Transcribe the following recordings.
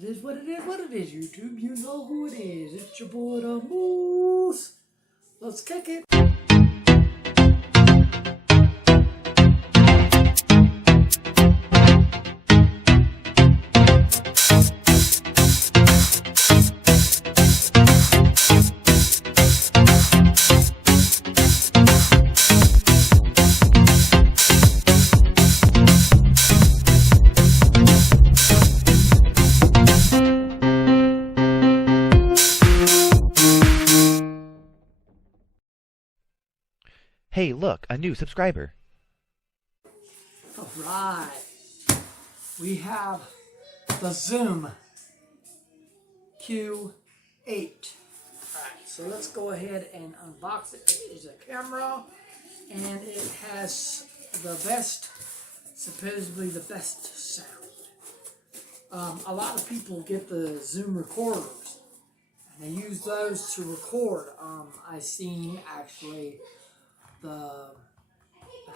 it is, what it is, what it is, YouTube. You know who it is. It's your boy, the Moose. Let's kick it. Hey, look, a new subscriber. Alright. We have the Zoom Q8. Alright, so let's go ahead and unbox it. It is a camera, and it has the best, supposedly the best sound. A lot of people get the Zoom recorders, and they use those to record. I seen actually I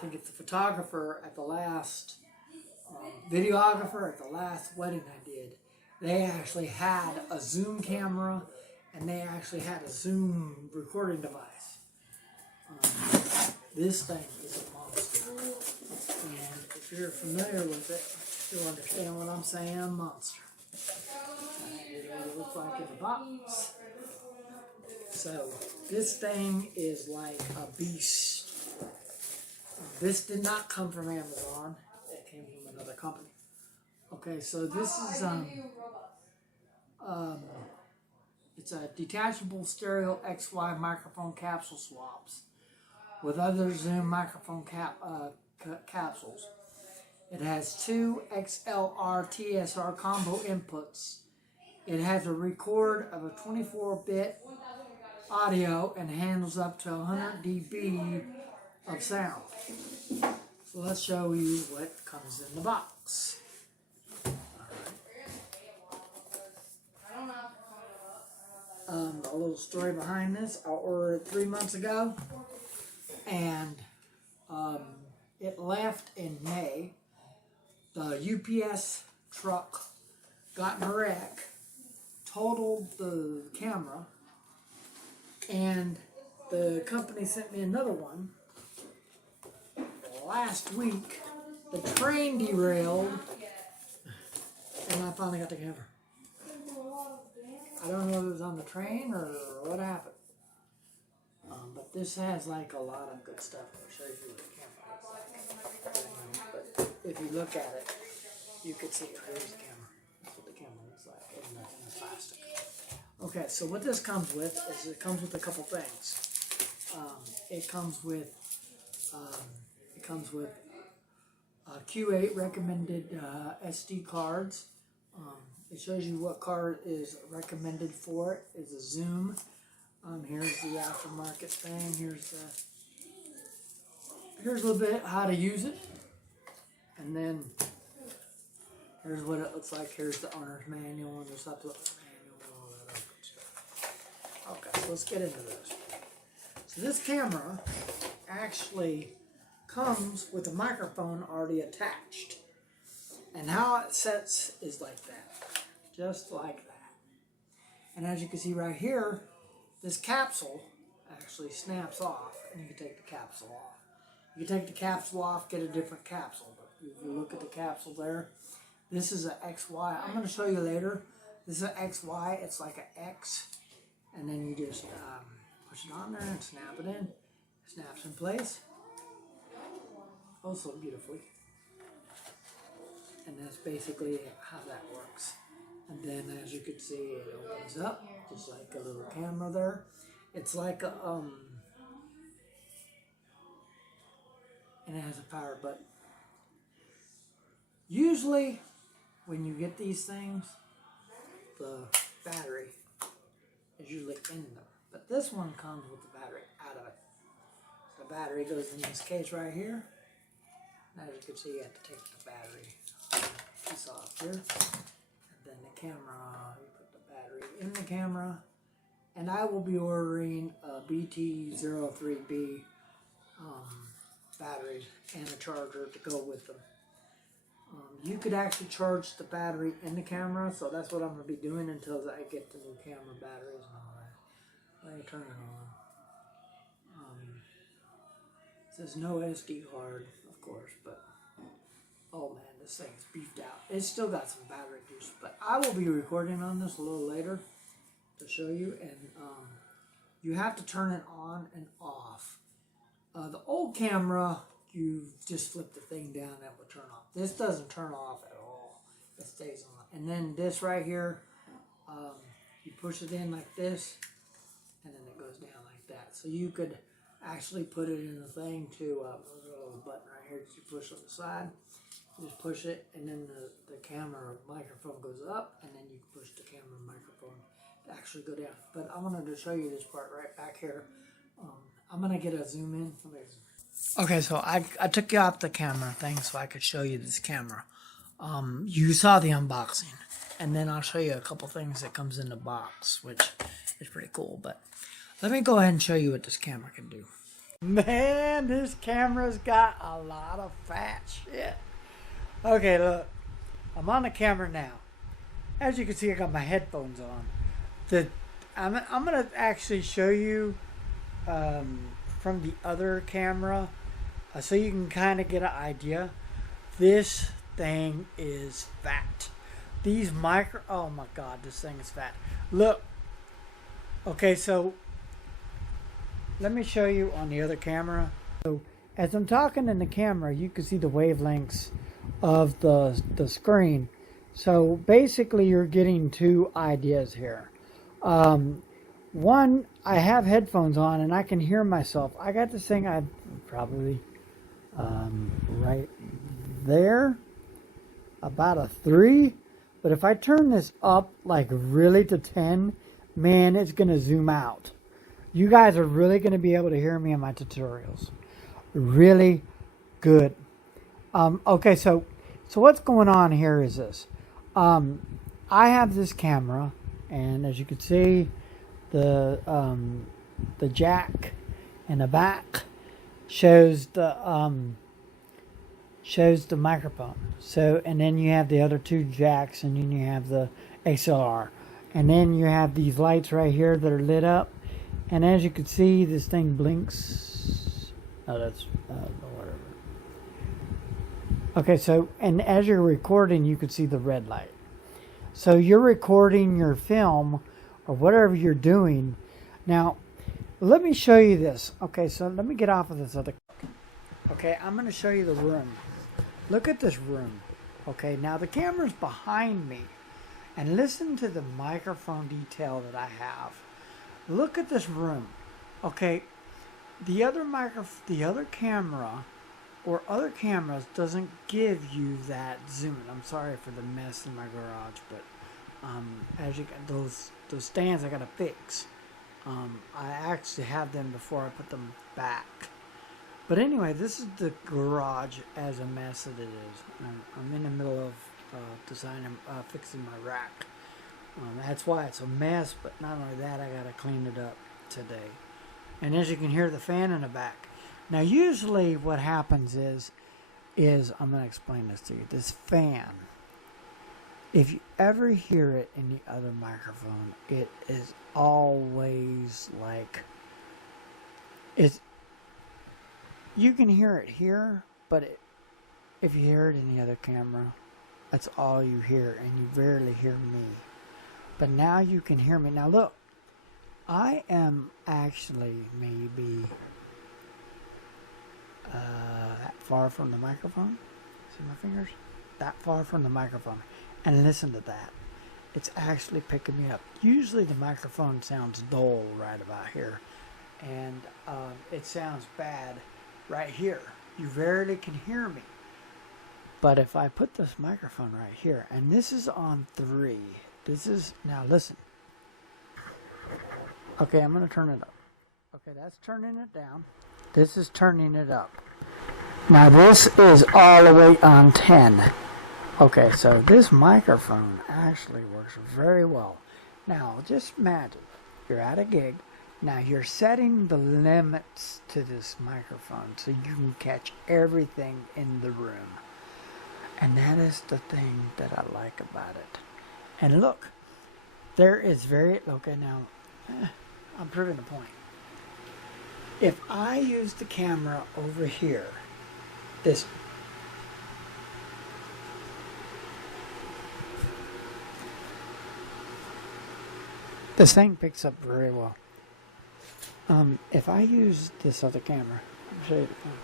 think it's the photographer at the last, videographer at the last wedding I did. They actually had a Zoom camera, and they actually had a Zoom recording device. This thing is a monster. And if you're familiar with it, you'll understand what I'm saying, monster. Here's what it looks like in the box. So, this thing is like a beast. This did not come from Amazon. It came from another company. Okay, so this is it's a detachable stereo XY microphone capsule swaps with other Zoom microphone capsules. It has two XLR TSR combo inputs. It has a record of a 24-bit audio and handles up to 100 dB of sound. So let's show you what comes in the box. A little story behind this. I ordered it 3 months ago, and it left in May. The UPS truck got in a wreck, totaled the camera, and the company sent me another one. Last week, the train derailed, and I finally got the camera. I don't know if it was on the train or what happened. But this has like a lot of good stuff. I'll show you what the camera looks like. But if you look at it, you can see it. Here's the camera. That's what the camera looks like in the plastic. Okay, so what this comes with is it comes with a couple things. It comes with Q8 recommended SD cards. It shows you what card is recommended for it. It's a Zoom. Here's the aftermarket thing. Here's a little bit how to use it, and then here's what it looks like. Here's the owner's manual and the supplement manual and all that other good stuff. Okay, so let's get into this. So this camera actually comes with a microphone already attached. And how it sets is like that. Just like that. And as you can see right here, this capsule actually snaps off, and you can take the capsule off. You can take the capsule off, get a different capsule. But if you look at the capsule there, this is an XY. I'm going to show you later. This is an XY. It's like an X. And then you just push it on there and snap it in. It snaps in place. Also beautifully. And that's basically how that works. And then as you can see, it opens up just like a little camera there. It's like a and it has a power button. Usually when you get these things, the battery is usually in them. But this one comes with the battery out of it. So the battery goes in this case right here. As you can see, you have to take the battery piece off here. And then the camera, you put the battery in the camera. And I will be ordering a BT03B batteries and a charger to go with them. you could actually charge the battery in the camera, so that's what I'm going to be doing until I get the new camera batteries and all that. Let me turn it on. It says no SD card, of course, but oh man, this thing's beefed out. It's still got some battery juice, but I will be recording on this a little later to show you, and you have to turn it on and off. The old camera, you just flip the thing down and it will turn off. This doesn't turn off at all. It stays on. And then this right here, you push it in like this, and then it goes down like that. So you could actually put it in the thing to, there's a little button right here that you push on the side. You just push it, and then the camera microphone goes up, and then you push the camera microphone to actually go down. But I wanted to show you this part right back here. I'm going to get a zoom in. Okay, so I took you off the camera thing so I could show you this camera. You saw the unboxing, and then I'll show you a couple things that comes in the box, which is pretty cool. But let me go ahead and show you what this camera can do. Man, this camera's got a lot of fat shit. Okay, look, I'm on the camera now. As you can see, I got my headphones on. I'm gonna actually show you from the other camera, so you can kind of get an idea. This thing is fat. Oh my god, this thing is fat. Look. Okay, so let me show you on the other camera. So as I'm talking in the camera, you can see the wavelengths of the screen. So basically you're getting two ideas here. One, I have headphones on and I can hear myself. I got this thing probably right there, about a 3. But if I turn this up like really to 10, man, it's gonna zoom out. You guys are really gonna be able to hear me in my tutorials. Really good. Okay, so what's going on here is this. I have this camera, and as you can see, the jack in the back shows the microphone. So, and then you have the other two jacks, and then you have the XLR, and then you have these lights right here that are lit up. And as you can see, this thing blinks. Oh, that's whatever. Okay, so, and as you're recording, you can see the red light. So you're recording your film or whatever you're doing. Now, let me show you this. Okay, so let me get off of this other. Okay, I'm going to show you the room. Look at this room. Okay, now the camera's behind me. And listen to the microphone detail that I have. Look at this room. Okay, the other camera or other cameras doesn't give you that zoom. I'm sorry for the mess in my garage, but as you got those stands I gotta fix. I actually have them before I put them back. But anyway, this is the garage as a mess that it is. I'm in the middle of fixing my rack. That's why it's a mess, but not only that, I gotta clean it up today. And as you can hear the fan in the back. Now usually what happens is I'm gonna explain this to you. This fan, if you ever hear it in the other microphone, it is always like you can hear it here, but if you hear it in the other camera, that's all you hear, and you rarely hear me. But now you can hear me. Now look, I am actually maybe that far from the microphone. See my fingers? That far from the microphone. And listen to that. It's actually picking me up. Usually the microphone sounds dull right about here. And it sounds bad right here. You rarely can hear me. But if I put this microphone right here, and this is on 3. This is, now listen. Okay, I'm going to turn it up. Okay, that's turning it down. This is turning it up. Now this is all the way on 10. Okay, so this microphone actually works very well. Now, just imagine, you're at a gig. Now you're setting the limits to this microphone so you can catch everything in the room. And that is the thing that I like about it. And look, there is very, okay, now, I'm proving the point. If I use the camera over here, this thing picks up very well. If I use this other camera, I'll show you the camera.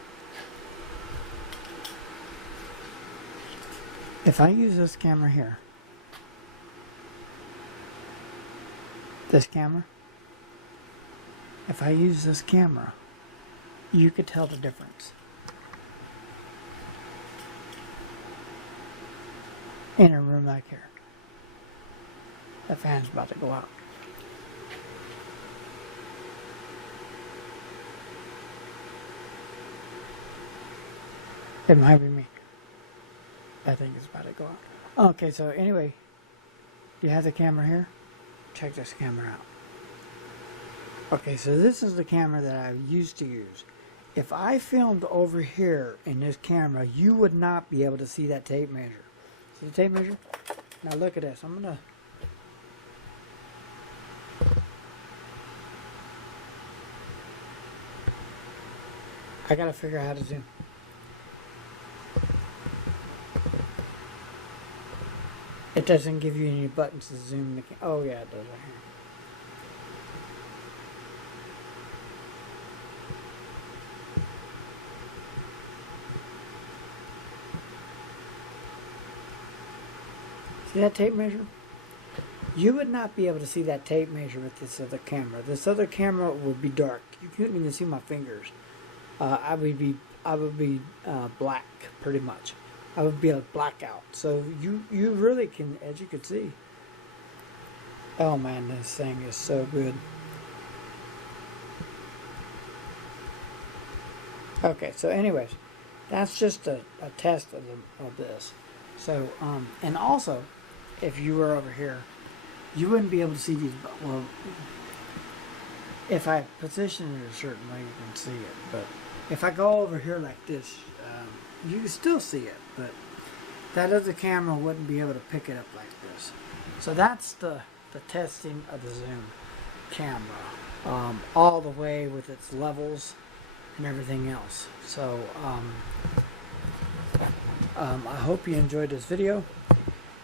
If I use this camera here, this camera, if I use this camera, you could tell the difference. In a room like here. The fan's about to go out. It might be me. I think it's about to go out. Okay, so anyway, you have the camera here. Check this camera out. Okay, so this is the camera that I used to use. If I filmed over here in this camera, you would not be able to see that tape measure. See the tape measure? Now look at this. I'm gonna I gotta figure out how to zoom. It doesn't give you any buttons to zoom the camera. Oh yeah, it does right here. See that tape measure? You would not be able to see that tape measure with this other camera. This other camera would be dark. You couldn't even see my fingers. I would be black pretty much. I would be a blackout. So you really can, as you can see. Oh man, this thing is so good. Okay, so anyways, that's just a test of this. So and also, if you were over here, you wouldn't be able to see these. Well, if I position it a certain way, you can see it. But if I go over here like this, you can still see it. But that other camera wouldn't be able to pick it up like this. So that's the testing of the zoom camera, all the way with its levels and everything else. So I hope you enjoyed this video.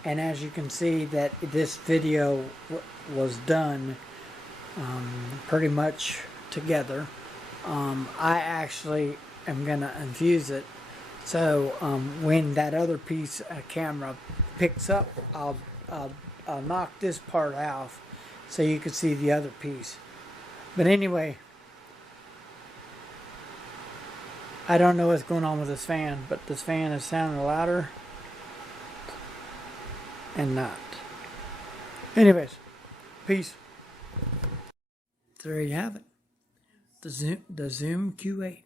And as you can see, that this video was done pretty much together. I actually am gonna infuse it, so when that other piece camera picks up, I'll knock this part off so you can see the other piece. But anyway, I don't know what's going on with this fan, but this fan is sounding louder and not. Anyways, peace. There you have it. The Zoom Q8.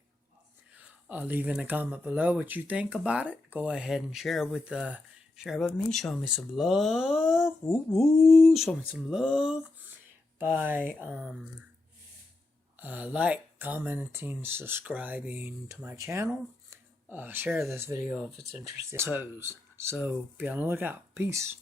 I'll leave in the comment below what you think about it. Go ahead and share with me. Show me some love. Woo woo. Show me some love by like, commenting, subscribing to my channel. Share this video if it's interesting. So be on the lookout. Peace.